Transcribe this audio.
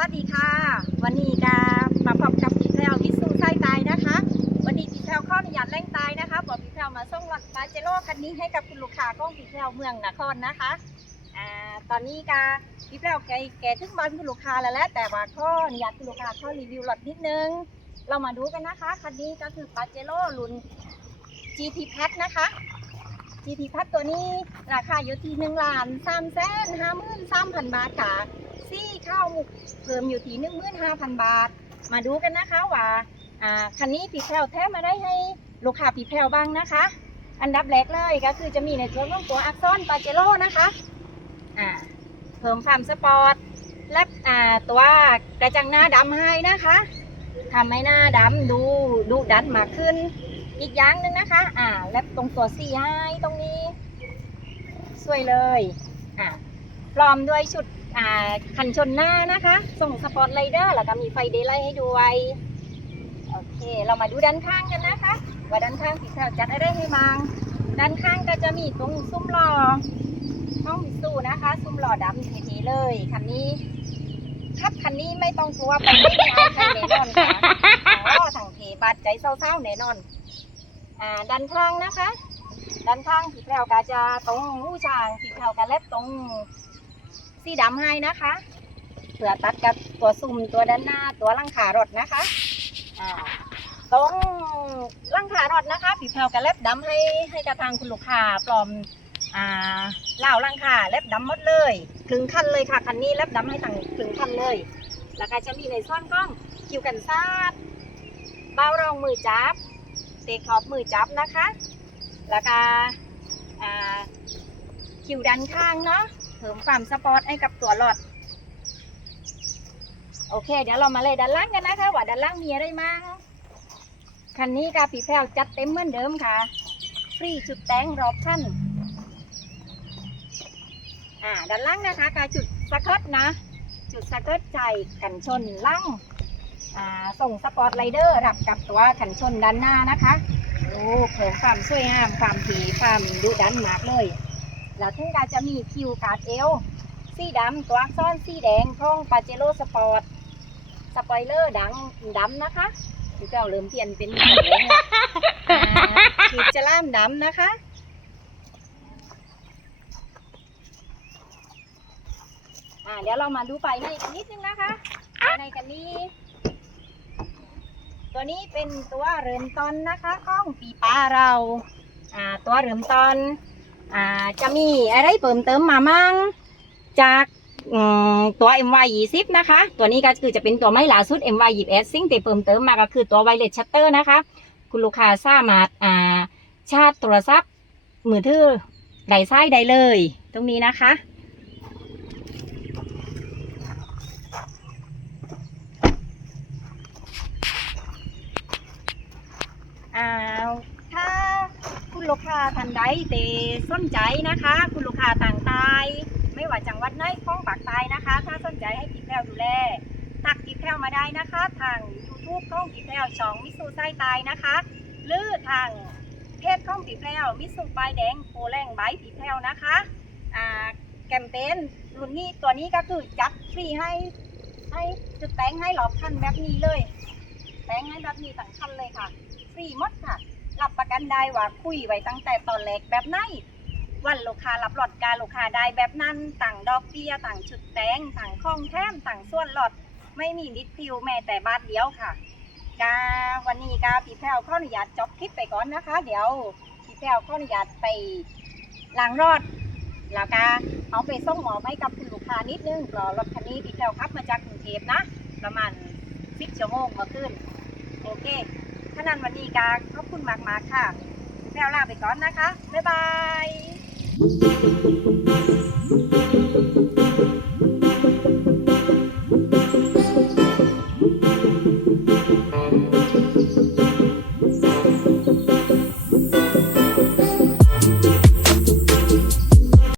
วัสดีค่ะ วันนี้กามาพบกับพี่แพรวิสูไส้ตายนะคะ วันนี้พี่แพรวข้ออนุญาตแร่งตายนะคะบอกพี่แพรวมาส่งรถปาเจโร่คันนี้ให้กับคุณลูกค้าของพี่แพรวเมืองนครนะคะอ่าตอนนี้กาพี่แพรวแกแกถึงบ้านคุณลูกค้าแล้วแหละแต่ว่าข้ออนุญาตคุณลูกค้าข้อรีวิวรถนิดนึง เรามาดูกันนะคะคันนี้ก็คือปาเจโร่รุ่น GT p a c นะคะ GT p a c ตัวนี้ราคาอยู่ที่หนึ่งล้านสามแสนห้าหมื่นสามพันบาทค่ะซี่ข้าวมุกเพิ่มอยู่ที่หนึ่งหมื่นห้าพันบาท มาดูกันนะคะว่าคันนี้ปีแพรวแท้มาได้ให้ลูกค้าปีแพรวบ้างนะคะ อันดับแรกเลยก็คือจะมีในส่วนของตัวอักษรปาเจโร่นะคะเพิ่มความสปอร์ตและตัวกระจังหน้าดำให้นะคะทำให้หน้าดำดูดุดันมากขึ้น อีกอย่างหนึ่งนะคะ อ่า และตรงตัวซีไอตรงนี้ สวยเลย อ่าพร้อมด้วยชุด อ่า คันชนหน้านะคะ ส่งสปอตไลเดอร์แล้วก็มีไฟเดย์ไลท์ให้ด้วย โอเค เรามาดูด้านข้างกันนะคะ ว่าด้านข้างสีขาวจัดอะไรให้มังด้านข้างก็จะมีตรงซุ้มหล้อห้องมิสูนะคะ ซุ้มหล้อดำเท่ๆเลยคันนี้ขับคันนี้ไม่ต้องกลัวไปไม่มีอะไรใครแน่นอนค่ะอ๋อถังเทบาดใจเศร้าๆแน่นอน อ่าด้านข้างนะคะด้านข้างผีแพรวก็จะตรงหูช้างผีแพรวก็เล็บตรงสีดำให้นะคะเผื่อตัดกับตัวซุ่มตัวด้านหน้าตัวลังขารถนะคะอ่าตรงลังขารถนะคะผีแพรวก็เล็บดำให้ให้กับทางคุณลูกค้าปลอมอ่าเหล่าลังขาเล็บดำหมดเลยคลึงคันเลยค่ะคันนี้เล็บดำให้ทางคลึงคันเลย แล้วก็จะมีในซ่อนกล้องคิวกันซาดเบ้ารองมือจับ เซครอบมือจับนะคะ แล้วก็คิวดันข้างเนาะเพิ่มความสปอร์ตให้กับตัวรถโอเค เดี๋ยวเรามาเลยด้านล่างกันนะคะ ว่าด้านล่างมีอะไรบ้างคันนี้กาปีแพรวจัดเต็มเหมือนเดิมค่ะ ฟรีจุดแตงรอบขั้นอ่าด้านล่างนะคะกาจุดสเกิร์ตนะ จุดสเกิร์ตใจกันชนล่าง ส่งสปอร์ตไลเดอร์รับกับตัวขันชนด้านหน้านะคะโอ้เพิ่มความสวยงามความผีความดุดันมากเลย แล้วถึงก็จะมีคิวการ์ดเอลสีดำตัวอักษรสีแดงของปาเจโร่สปอร์ตสปอยเลอร์ดังดำนะคะที่เจ้าเริ่มเปลี่ยนเป็นสีแดงแล้วอ่าขีดจะล่ามดำนะคะอ่าเดี๋ยวเรามาดูไปในกันนิดนึงนะคะภายในกันนี้ ตัวนี้เป็นตัวเริ่มต้นนะคะของปีปลาเราอ่าตัวเริ่มต้นอ่าจะมีอะไรเพิ่มเติมมามั่งจากตัว MY 20นะคะ ตัวนี้ก็คือจะเป็นตัวไม่ล่าสุด MY 21ซึ่งที่เพิ่มเติมมาก็คือตัว Wireless Shutter นะคะ คุณลูกค้าสามารถอ่าชาร์จโทรศัพท์มือถือไดไส้ได้เลย ตรงนี้นะคะ อ่าถ้าคุณ ลูกค้าท่านใดเตสนใจนะคะ คุณลูกค้าต่างตาย ไม่ว่าจังหวัดไหนของปากใต้นะคะ ถ้าสนใจให้พี่แพรวดูแลทักพี่แพรวมาได้นะคะ ทาง YouTube ของพี่แพรวช่องมิสูไส้ตายนะคะหรือทางเพจของพี่แพรวมิสูปลายแดงโคแรงใบพี่แพรวนะคะอ่าแคมเปญรุ่นนี้ตัวนี้ก็คือจัดฟรีให้ให้จุดแต่งให้หลอบคันแบบนี้เลย แต่งให้แบบนี้ทั้งคันเลยค่ะ ฟรีหมดค่ะ รับประกันได้ว่าคุยไว้ตั้งแต่ตอนแรกแบบไหนวันลูกค้ารับหลอดการลูกค้าได้แบบนั้นต่างดอกเบี้ยต่างชุดแตงต่างข้องแถมต่างส่วนหลอด ไม่มีดิสพิวแม้แต่บาทเดียวค่ะกาวันนี้กาพี่แพรวขออนุญาตจบคลิปไปก่อนนะคะ เดี๋ยวพี่แพรวขออนุญาตไปล้างรอดแล้วก็เอาไปส่งหมอให้กับคุณลูกค้านิดนึงรอรถคันนี้พี่แพรวขับมาจากกรุงเทพนะ ประมาณ10ชั่วโมงเมื่อคืนโอเค ขนาดวันนี้กาขอบคุณมากๆค่ะแมวลาไปก่อนนะคะ บ๊ายบาย